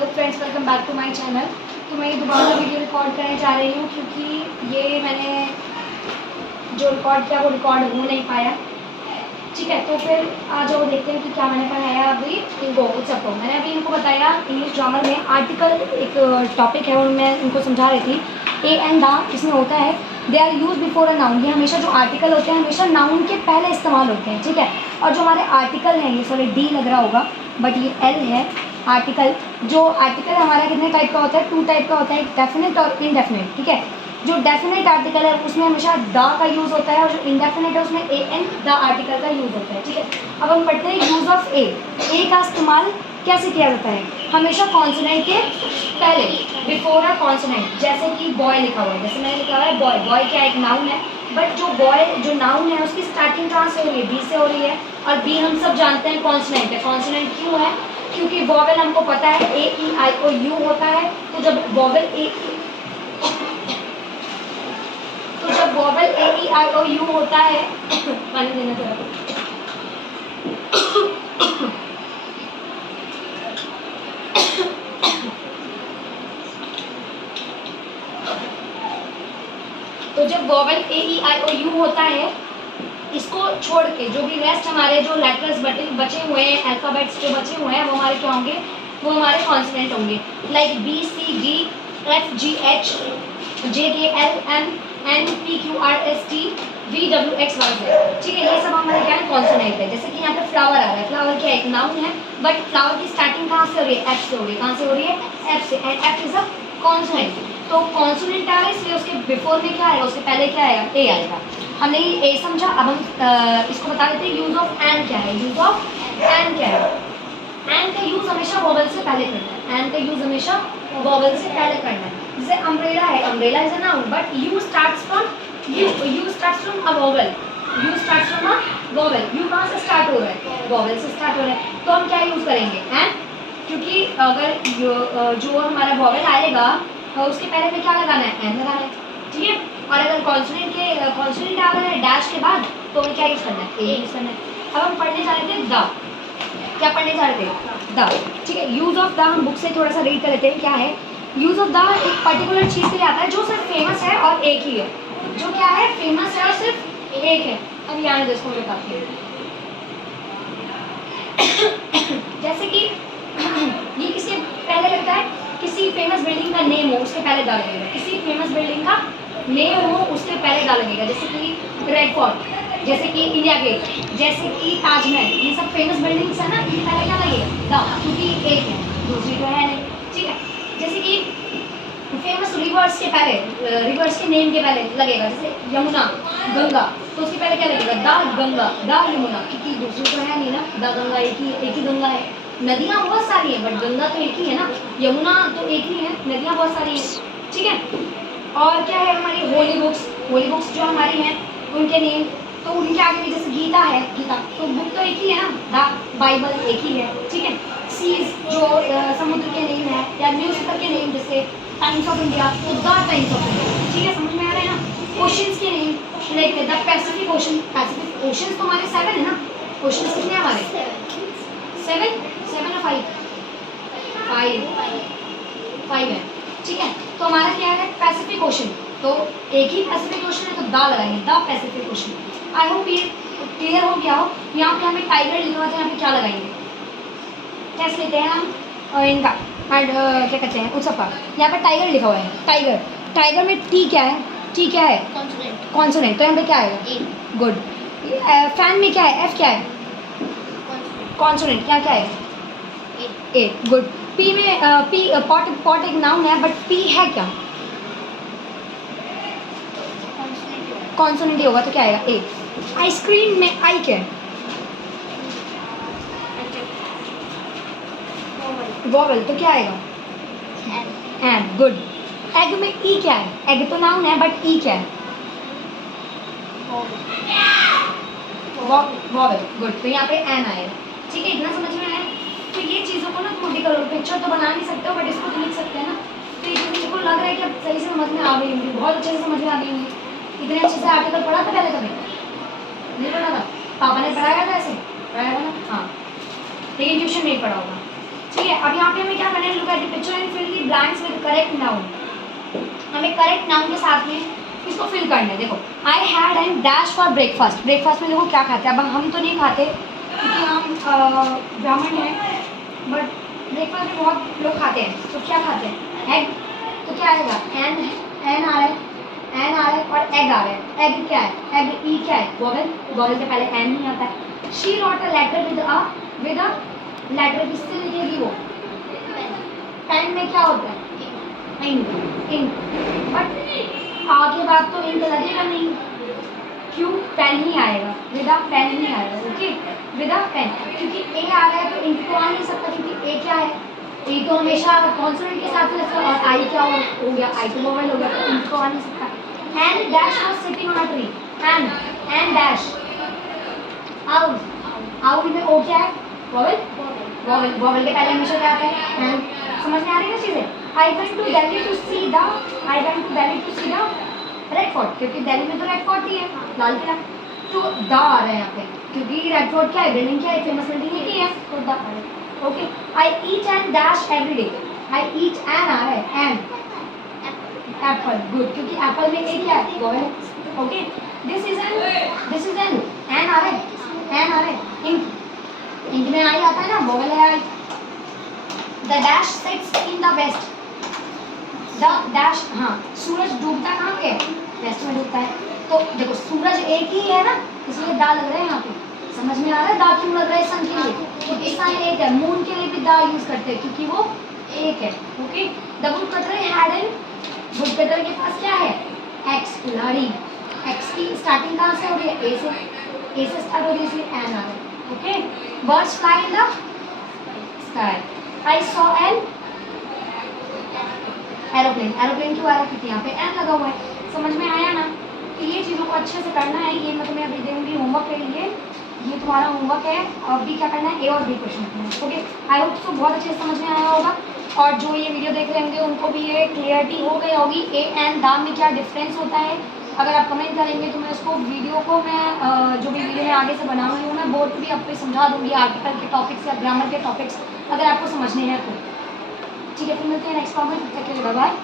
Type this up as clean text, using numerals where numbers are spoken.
Hello friends, welcome back to my channel. तो मैं दोबारा वीडियो रिकॉर्ड करने जा रही हूँ क्योंकि ये मैंने जो रिकॉर्ड किया वो रिकॉर्ड हो नहीं पाया। ठीक है, तो फिर आ जाओ देखते हैं कि क्या मैंने पढ़ाया अभी इनको उत्सव को। मैंने अभी इनको बताया इंग्लिश ग्रामर में आर्टिकल एक टॉपिक है और मैं इनको समझा रही थी। ए एंड द इसमें होता है they are use before a noun. ये हमेशा जो आर्टिकल होते हैं हमेशा नाउन के पहले इस्तेमाल होते हैं। ठीक है, और जो हमारे आर्टिकल हैं, ये सॉरी डी लग रहा होगा बट ये एल है आर्टिकल। जो आर्टिकल हमारा कितने टाइप का होता है? 2 टाइप का होता है, एक डेफिनेट और इनडेफिनेट। ठीक है, जो डेफिनेट आर्टिकल है उसमें हमेशा द का यूज़ होता है और जो इनडेफिनेट है उसमें ए एन द आर्टिकल का यूज़ होता है। ठीक है, अब हम पढ़ते हैं यूज़ ऑफ ए। ए का इस्तेमाल कैसे किया जाता है? हमेशा कॉन्सोनेंट के पहले, बिफोर अ कॉन्सोनेंट। जैसे कि बॉय लिखा हुआ है, जैसे मैंने लिखा हुआ है बॉय। बॉय क्या एक नाउन है, बट जो बॉय जो नाउन है उसकी स्टार्टिंग कहाँ से हो रही है? बी से हो रही है, और बी हम सब जानते हैं कॉन्सोनेंट है। कॉन्सोनेंट क्यों है? क्योंकि वॉवेल हमको पता है ए ई आई ओ यू होता है। तो जब vowel A E I O you होता है पानी देना चाहिए। तो जब vowel A E I O you होता है, इसको छोड़ के जो भी रेस्ट हमारे जो लेटर्स बचे हुए हैं, अल्फ़ाबेट्स जो बचे हुए हैं, वो हमारे क्या होंगे? वो हमारे कॉन्सोनेंट होंगे। Like B C D F G H J K L M N P Q R S T V W X Y Z. ठीक है, ये सब हमारे क्या है? कॉन्सोनेंट है। जैसे कि यहाँ पे फ्लावर आ रहा है, फ्लावर क्या एक नाउन है, बट फ्लावर की स्टार्टिंग कहाँ से हो रही है? एफ से हो रही है। कहाँ से हो रही है? एफ से, and F is a consonant. तो कॉन्सोनेंट आ रहा है इसलिए उसके बिफोर में क्या आएगा? उसके पहले क्या आएगा? ए आएगा। हमने ए समझा। अब हम इसको बता देते हैं यूज ऑफ एन क्या है। यूज ऑफ एन क्या है? एन का यूज हमेशा वॉवेल से पहले करना है। एन का यूज हमेशा वॉवेल से पहले करना है। जैसे अम्ब्रेला है, umbrella is a noun but you starts from you starts from a vowel. You starts from a vowel. You कहाँ से स्टार्ट हो रहा है? वॉवेल से स्टार्ट हो रहा है। तो हम क्या यूज करेंगे? एन, क्योंकि अगर जो हमारा वॉवेल आएगा उसके पहले में क्या लगाना है? एन लगाना है। ठीक है, और अगर कॉन्सोनेंट आ रहा है डैश के बाद, तो हमें क्या यूज करना है? ए यूज करना है। अब हम पढ़ने जा रहे थे द। क्या पढ़ने जा रहे थे? द। ठीक है, यूज ऑफ द हम बुक से थोड़ा सा रीड कर लेते हैं। क्या है यूज ऑफ द? एक पर्टिकुलर चीज के लिए आता है जो सिर्फ फेमस है और एक ही है। जो क्या है? फेमस है और सिर्फ एक है। अब यहाँ जिसको बताती हूँ जैसे कि ये किसके पहले लगता है? किसी फेमस बिल्डिंग का नेम हो उसके पहले द लगेगा। किसी फेमस बिल्डिंग का नेम हो उसके पहले द लगेगा। जैसे कि रेड फोर्ट, जैसे कि इंडिया गेट, जैसे कि ताजमहल, ये सब फेमस बिल्डिंग्स है ना, इनके पहले क्या लगेगा? द, क्योंकि एक है, दूसरी तो है नहीं। ठीक है, जैसे कि फेमस रिवर्स के पहले, रिवर्स के नेम के पहले लगेगा। जैसे यमुना, गंगा, तो उसके पहले क्या लगेगा? द गंगा, द यमुना, क्योंकि दूसरी तो है नहीं ना। द गंगा एक ही गंगा है। नदियाँ बहुत सारी हैं बट गंगा तो एक ही है ना। यमुना तो एक ही है, नदियाँ बहुत सारी हैं। ठीक है, और क्या है? हमारी होली बुक्स, होली बुक्स जो हमारी हैं उनके नेम, तो उनके आगे भी जैसे गीता है, गीता तो बुक तो एक ही है ना। द बाइबल एक ही है। ठीक है, सीज जो समुद्र के नेम है, या न्यूज़पेपर के नेम जैसे टाइम्स ऑफ इंडिया, तो द टाइम्स ऑफ इंडिया। ठीक है, समझ में आ रहा है ना? ओशंस के name like the Pacific ocean. Pacific oceans तो हमारे 7 है ना। ओशंस कितने हमारे? 7 या 5? 5 है। ठीक है, तो हमारा क्या है? Pacific ocean. तो एक ही पैसिफिक ओशन है तो द लगाएंगे, the Pacific ocean. I hope ये क्लियर हो गया हो। यहाँ पे हमें टाइगर लिखा हुआ था, यहाँ पे क्या लगाएंगे? कैसे लेते हैं हम इनका क्या कहते हैं उत्सव का? यहाँ पे टाइगर लिखा हुआ है, टाइगर। टाइगर में टी क्या है? टी क्या है? कॉन्सोनेंट। तो यहाँ पे क्या आएगा? गुड। फैन में क्या है? एफ क्या है? कॉन्सोनेंट। क्या क्या है? ए। गुड। पी में पी पॉट एक नाउन है बट पी है क्या? कॉन्सोनेंट ही होगा तो क्या आएगा? ए। आइसक्रीम में आई क्या है? वॉवेल, तो क्या आएगा? एन। गुड। एग में ई क्या है? एग तो नाउन है बट ई क्या है? वॉवेल। गुड, तो यहाँ पे एन आएगा। ठीक है, इतना समझ में आया? तो ये चीज़ों को ना मोटी करो। पिक्चर तो बना नहीं सकते हो बट इसको तो लिख सकते हैं ना। तो ये चीज़ों को लग रहा है कि अब सही से समझ में आ गई होंगी, बहुत अच्छे से समझ में आ गई होंगी। इतने अच्छे से आर्टिकल पढ़ा था पहले कभी? नहीं पढ़ा था? पापा ने पढ़ाया था ऐसे? पढ़ाया था ना? हाँ, लेकिन ट्यूशन नहीं पढ़ा होगा। ठीक है, अब यहाँ पे हमें क्या करना है? Look at the blanks with correct noun. हमें करेक्ट नाउन के साथ में इसको फिल करना है। देखो I had an dash for breakfast. Breakfast में देखो क्या खाते हैं, अब हम तो नहीं खाते क्योंकि हम ब्राह्मण हैं, बट ब्रेकफास्ट में बहुत लोग खाते हैं। तो क्या खाते हैं? एग। तो क्या आएगा? एन आ रहा है, एन आ रहा है और एग आ रहा है। एग क्या है? एग ई क्या है? वोवेल। वोवेल से पहले एन नहीं आता है। She wrote a letter with a letter, किससे लिखेगी वो? पेन में क्या होता है? इंक। इंक। बट आगे बात तो इंक लगेगा नहीं, क्यों? पेन ही आएगा, विदा पेन ही आएगा। ओके, विदा पेन, क्योंकि ए आ रहा है तो इंक तो आ नहीं सकता, क्योंकि ए क्या है? ए तो हमेशा कॉन्सोनेंट के साथ रहता है, और आई क्या हो गया? आई तो वोवेल हो गया, तो इंक तो आ नहीं सकता। An dash was sitting on a tree. An dash. Owl. Owl में ओ क्या है? वोवेल। वोवेल। वोवेल के पहले हमेशा क्या आता है? एन। समझ में आ रही है चीजें? I went to Delhi to see the red fort, क्योंकि दिल्ली में तो रेड फोर्ट ही है, लाल किला। तो द आ रहा है यहाँ पे, क्योंकि रेड फोर्ट क्या है? बिल्डिंग क्या है? फेमस बिल्डिंग ही है, तो the. Okay, I eat and dash every day. I eat an आ रहा है, एन एप्पल। गुड, क्योंकि एप्पल में ए क्या है? Vowel. Okay, this is an an आ रहा है, एन आ रहा है। इंक। इंक में आई आता है ना, वोवेल है I. The dash sits in the west. The dash, हाँ, सूरज डूबता कहाँ पे? वेस्ट में डूबता है। तो देखो सूरज एक ही है ना, इसलिए दा लग रहा है यहाँ पे। समझ में आ रहा है दा क्यों लग रहा है सन के लिए? क्योंकि सन एक है। मून के लिए भी दा यूज करते हैं क्योंकि वो एक है। Okay, the wood cutter had an, would cutter के पास क्या है? एक्स, कुल्हाड़ी। एक्स की स्टार्टिंग कहाँ से हो रही है? ए से स्टार्ट हो रही है, इसलिए एन आ रहा है। Okay, birds fly in the sky. I saw an aeroplane. Aeroplane क्यों आ रहा है? क्योंकि यहाँ पे एन लगा हुआ है। समझ में आया ना? तो ये चीज़ों को अच्छे से करना है। ये मैं तुम्हें अभी दूंगी होमवर्क के लिए, ये तुम्हारा होमवर्क है। अभी क्या करना है? ए और बी क्वेश्चन करना है। ओके, आई होप तो बहुत अच्छे से समझ में आया होगा, और जो ये वीडियो देख रहे होंगे उनको भी ये क्लियरिटी हो गई होगी ए एंड द में क्या डिफरेंस होता है। अगर आप कमेंट करेंगे तो मैं उसको वीडियो को मैं जो भी वीडियो मैं आगे से बनाऊंगी वो मैं बोर्ड पर भी आपको समझा दूंगी, आर्टिकल के टॉपिक्स या ग्रामर के टॉपिक्स अगर आपको समझने हैं तो। ठीक है, फिर मिलते हैं नेक्स्ट कॉमेंट। तक के लिए बाय बाय।